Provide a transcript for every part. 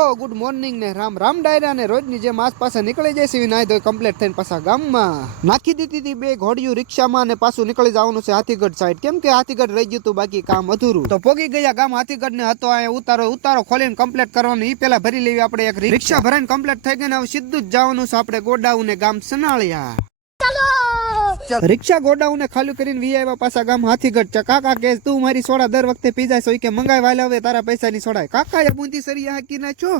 તો good morning ને રામ રામ ડાયરા ને રોજની જેમ આસપાસ નીકળી જઈશ નાઈ ધોઈ કમ્પ્લીટ થઈને પાછા ગામમાં નાખી દીધી હતી બે ઘોડિયું રિક્ષામાં અને પાછું નીકળી જવાનું છે હાથીગઢ સાઈડ કેમ કે હાથીગઢ રહી ગયું હતું બાકી કામ અધૂરું તો પોગી ગયા ગામ હાથીગઢ ને હતો આ ઉતારો ખોલીને કમ્પ્લીટ કરવાનું ઈ પેલા ભરી લેવી આપણે એક રિક્ષા ભરાઈને કમ્પ્લીટ થઈ ગઈ ને હવે સીધું જ જવાનું છે આપણે ગોડાઉન ને ગામ સનાળિયા રિક્ષા ગોડાઉન ખાલી કરીને વી આવ્યા પાછા ગામ હાથીગઢ કાકા કે તું મારી સોડા દર વખતે પી જાય કે મંગાઈ વાલે હવે તારા પૈસા ની સોડા કાકા એ બુંદી સરિયા હાકી નાખ્યો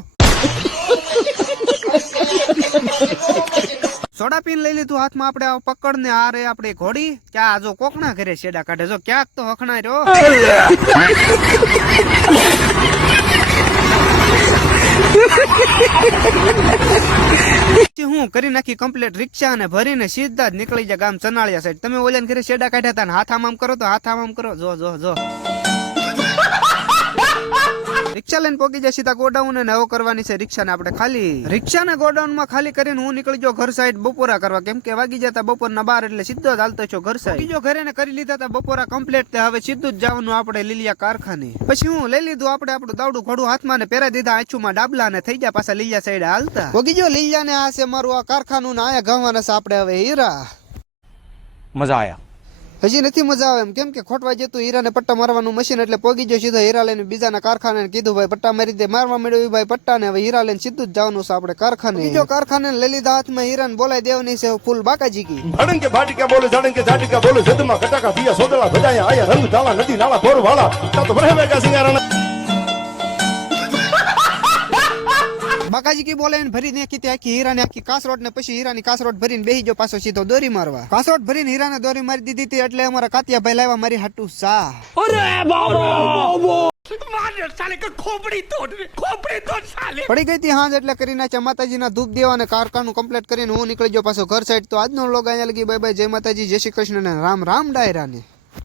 સોડા પીને લઈ લીધું હાથમાં આપણે પકડ ને આ રે આપણે ઘોડી ક્યાં જો કોકના ઘરે શેડા કાઢે જો ક્યાંક તો હખણાય રહ્યો હું કરી નાખી કમ્પ્લીટ રિક્ષા ને ભરીને સીધા જ નીકળી જાય ગામ ચનાળિયા સાઈડ તમે ઓલા ઘરે શેડા કાઢ્યા હતા ને હાથ આમ કરો તો હાથ આમ કરો જો રિક્ષા લઈને પોગી જાય સીધા ગોડાઉન ને નવો કરવાની છે રિક્ષા ને આપણે ખાલી રિક્ષા ને ગોડાઉન માં ખાલી કરીને હું નીકળી ગયો ઘર સાઈડ બપોરા કરવા કેમ કે વાગી જતા બપોરના 12 એટલે સીધો જ હાલતો છો ઘર સાઈડ બીજો ઘરે ને કરી લીધા હતા બપોરા કમ્પ્લીટ હવે સીધું જ જવાનું આપણે લીલિયા કારખાને પછી હું લઈ લીધું આપણે આપણું દાવડું ઘોડું હાથમાં ને પહેરાઈ દીધા આંચુમાં ડાબલા ને થઈ ગયા પાછા લીલિયા સાઈડ હાલતા પોગી ગયો લીલિયા ને આ છે મારું આ કારખાનું ને આયા ગાવાના છે આપણે હવે હીરા મજા આયા હજી નથી મજા આવે એમ કેમ કે ખોટવા જતું હીરા ને પટ્ટા મારવાનું મશીન એટલે પોગી ગયો સીધા હીરા લઈને બીજાના કારખાને કીધું ભાઈ પટ્ટા મારી દે મારવા મળ્યું ભાઈ પટ્ટા ને હવે હીરા લઈને સીધું જ જવાનું છે આપણે કારખાને બીજો કારખાને લઈ લીધા હાથમાં હીરા ને બોલાય દેવની છે ફૂલ બાકાજી કી ભડંકે ભાટિકા બોલે જાડંકે જાટિકા બોલે જદમાં કટાકા પિયા સોદળા ભજાયા આયા રંગ ધાલા નદી નાળા ભોર વાળા તા તો ભરે મેગા સિંગારાના બાકાજી કી બોલે ભરી નાખી તે આખી હીરા ને આખી કાસરોટ ને પછી હીરા ની કાસરોટ ભરીને બેહી ગયો પાછો સીધો દોરી મારવા કાસરોટ ભરીને હીરા ને દોરી મારી દીધી હતી એટલે અમારા કાતિયા ભાઈ લાવ્યા મારી હાટુ સા અરે બાબો પડી ગઈ હતી હાંજ એટલે કરી નાખ્યા માતાજીના ધૂપ દેવા અને કારખાનું કમ્પ્લીટ કરીને હું નીકળી ગયો પાછો ઘર સાઈડ તો આજનો લોગ અહીંયા લગી બાય બાય જય માતાજી જય શ્રી કૃષ્ણ ને રામ રામ ડાયરા ને